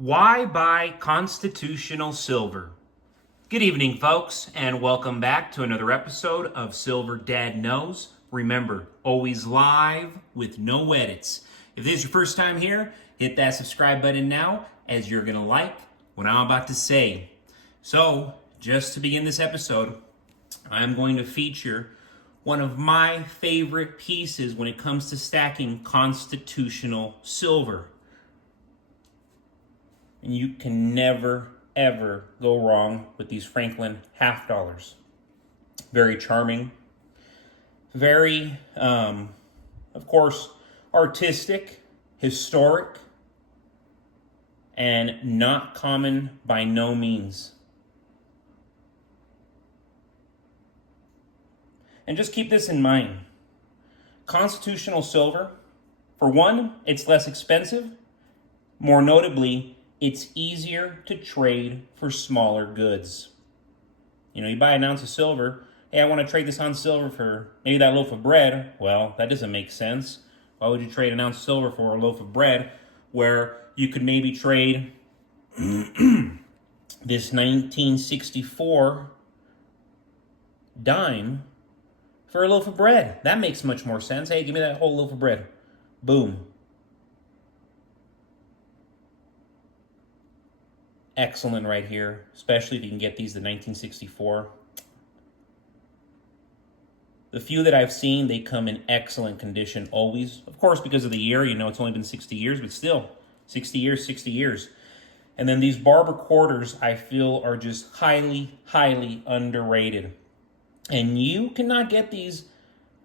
Why buy constitutional silver? Good evening, folks, and welcome back to another episode of Silver Dad Knows. Remember, always live with no edits. If this is your first time here, hit that subscribe button now, as you're going to like what I'm about to say. So, just to begin this episode, I'm going to feature one of my favorite pieces when it comes to stacking constitutional silver. And you can never, ever go wrong with these Franklin half dollars. Very charming. Very, of course, artistic, historic, and not common by no means. And just keep this in mind. Constitutional silver, for one, it's less expensive. More notably, it's easier to trade for smaller goods. You know, you buy an ounce of silver. Hey, I want to trade this ounce of silver for maybe that loaf of bread. Well, that doesn't make sense. Why would you trade an ounce of silver for a loaf of bread where you could maybe trade this 1964 dime for a loaf of bread? That makes much more sense. Hey, give me that whole loaf of bread. Boom. Excellent right here, especially if you can get these the 1964. The few that I've seen, they come in excellent condition always. Of course, because of the year, you know, it's only been 60 years, but still, 60 years, 60 years. And then these barber quarters, I feel, are just highly, highly underrated. And you cannot get these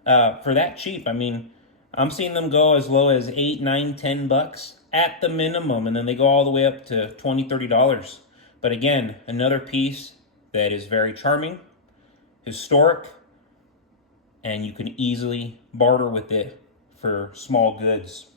for that cheap. I mean, I'm seeing them go as low as $8, $9, $10 at the minimum, and then they go all the way up to $20, $30. But again, another piece that is very charming, historic, and you can easily barter with it for small goods.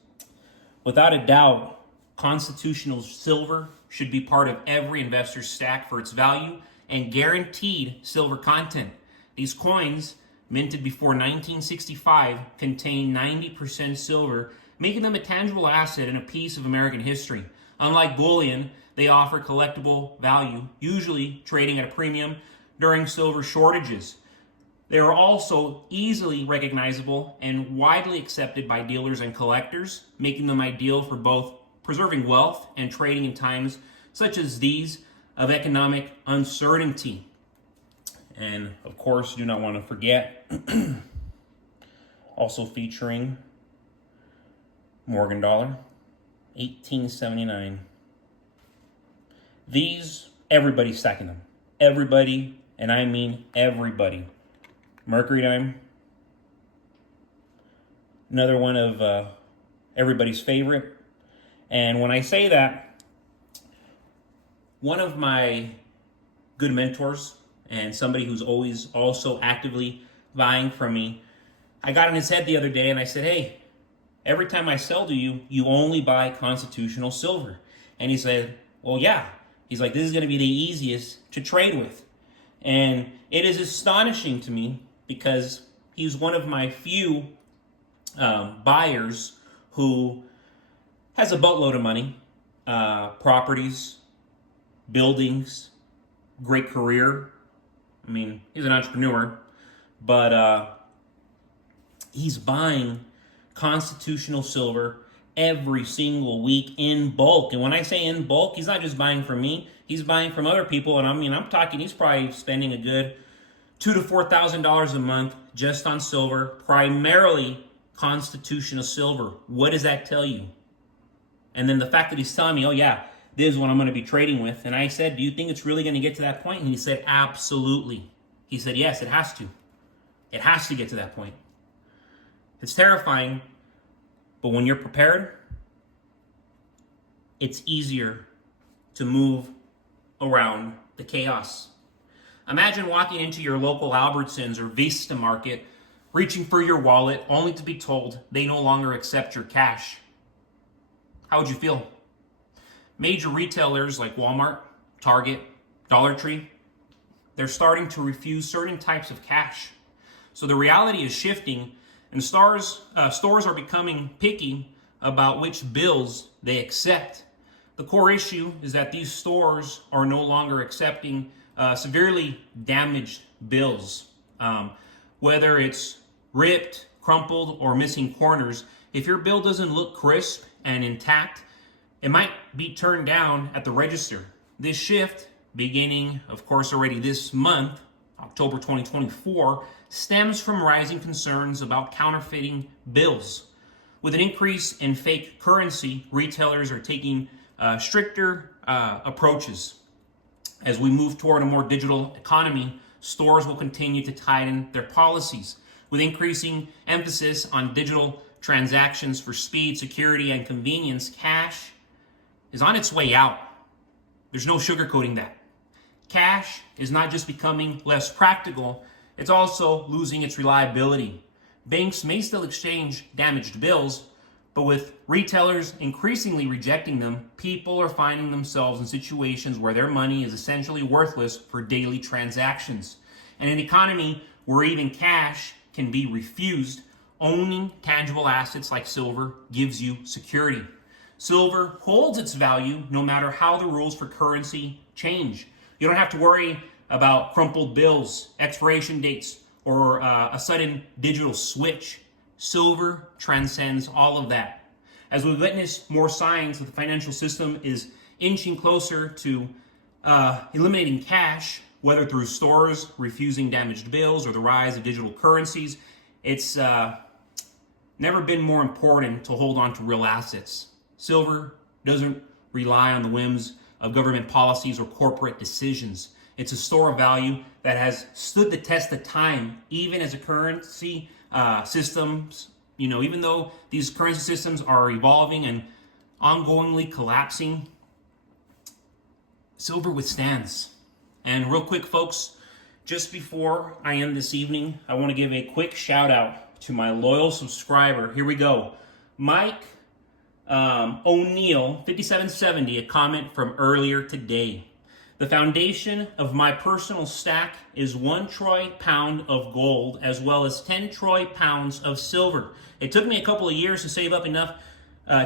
Without a doubt, constitutional silver should be part of every investor's stack for its value and guaranteed silver content. These coins, minted before 1965, contain 90% silver, making them a tangible asset and a piece of American history. Unlike bullion, they offer collectible value, usually trading at a premium during silver shortages. They are also easily recognizable and widely accepted by dealers and collectors, making them ideal for both preserving wealth and trading in times such as these of economic uncertainty. And of course, do not want to forget, also featuring Morgan dollar, 1879. These, everybody's stacking them. Everybody, and I mean everybody. Mercury Dime, another one of everybody's favorite. And when I say that, one of my good mentors and somebody who's always also actively buying from me, I got in his head the other day and I said, hey, every time I sell to you, you only buy constitutional silver. And he said, well, yeah. He's like, this is going to be the easiest to trade with. And it is astonishing to me because he's one of my few buyers who has a boatload of money, properties, buildings, great career. I mean, he's an entrepreneur, but he's buying constitutional silver every single week in bulk. And when I say in bulk, he's not just buying from me, he's buying from other people. And I mean, I'm talking, he's probably spending a good $2,000 to $4,000 a month just on silver, primarily constitutional silver. What does that tell you? And then the fact that he's telling me, oh yeah, this is what I'm going to be trading with. And I said, do you think it's really going to get to that point? And he said, absolutely. He said, yes, it has to. It has to get to that point. It's terrifying, but when you're prepared, it's easier to move around the chaos. Imagine walking into your local Albertsons or Vista Market, reaching for your wallet, only to be told they no longer accept your cash. How would you feel? Major retailers like Walmart, Target, Dollar Tree, they're starting to refuse certain types of cash. So the reality is shifting, and stores are becoming picky about which bills they accept. the core issue is that these stores are no longer accepting severely damaged bills. Whether it's ripped, crumpled, or missing corners, if your bill doesn't look crisp and intact, it might be turned down at the register. This shift, beginning, of course, already this month, October 2024, stems from rising concerns about counterfeiting bills. With an increase in fake currency, retailers are taking stricter approaches. As we move toward a more digital economy, stores will continue to tighten their policies. With increasing emphasis on digital transactions for speed, security, and convenience, cash is on its way out. There's no sugarcoating that. Cash is not just becoming less practical, it's also losing its reliability. Banks may still exchange damaged bills, but with retailers increasingly rejecting them, people are finding themselves in situations where their money is essentially worthless for daily transactions. In an economy where even cash can be refused, owning tangible assets like silver gives you security. Silver holds its value no matter how the rules for currency change. You don't have to worry about crumpled bills, expiration dates, or a sudden digital switch. Silver transcends all of that. As we witness more signs that the financial system is inching closer to eliminating cash, whether through stores refusing damaged bills or the rise of digital currencies, it's never been more important to hold on to real assets. Silver doesn't rely on the whims of government policies or corporate decisions. It's a store of value that has stood the test of time, even as a currency systems, even though these currency systems are evolving and ongoingly collapsing, silver withstands. And real quick, folks, just before I end this evening, I want to give a quick shout out to my loyal subscriber. Here we go. Mike O'Neill, 5770, a comment from earlier today. The foundation of my personal stack is 1 troy pound of gold as well as 10 troy pounds of silver. It took me a couple of years to save up enough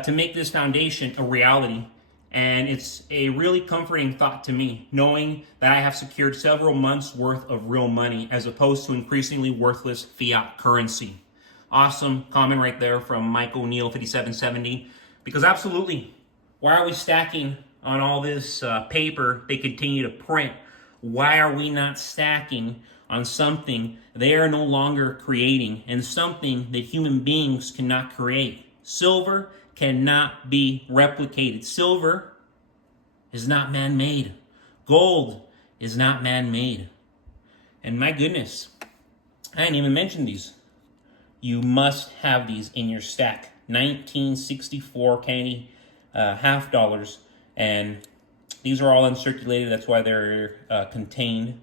to make this foundation a reality. And it's a really comforting thought to me, knowing that I have secured several months worth of real money as opposed to increasingly worthless fiat currency. Awesome comment right there from Mike O'Neill, 5770. Because absolutely, why are we stacking on all this paper they continue to print? Why are we not stacking on something they are no longer creating and something that human beings cannot create? Silver cannot be replicated. Silver is not man-made. Gold is not man-made. And my goodness, I didn't even mention these. You must have these in your stack. 1964 candy half dollars, and these are all uncirculated. That's why they're contained.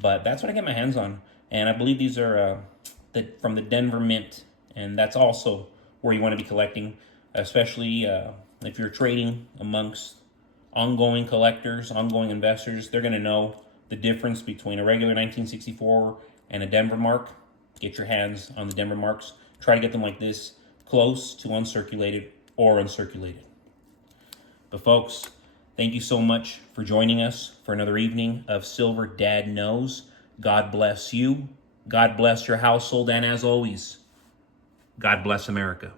But that's what I get my hands on, and I believe these are from the Denver Mint, and that's also where you want to be collecting, especially if you're trading amongst ongoing collectors, ongoing investors. They're going to know the difference between a regular 1964 and a Denver mark. Get your hands on the Denver marks. Try to get them like this, close to uncirculated or uncirculated. But folks, thank you so much for joining us for another evening of Silver Dad Knows. God bless you. God bless your household. And as always, God bless America.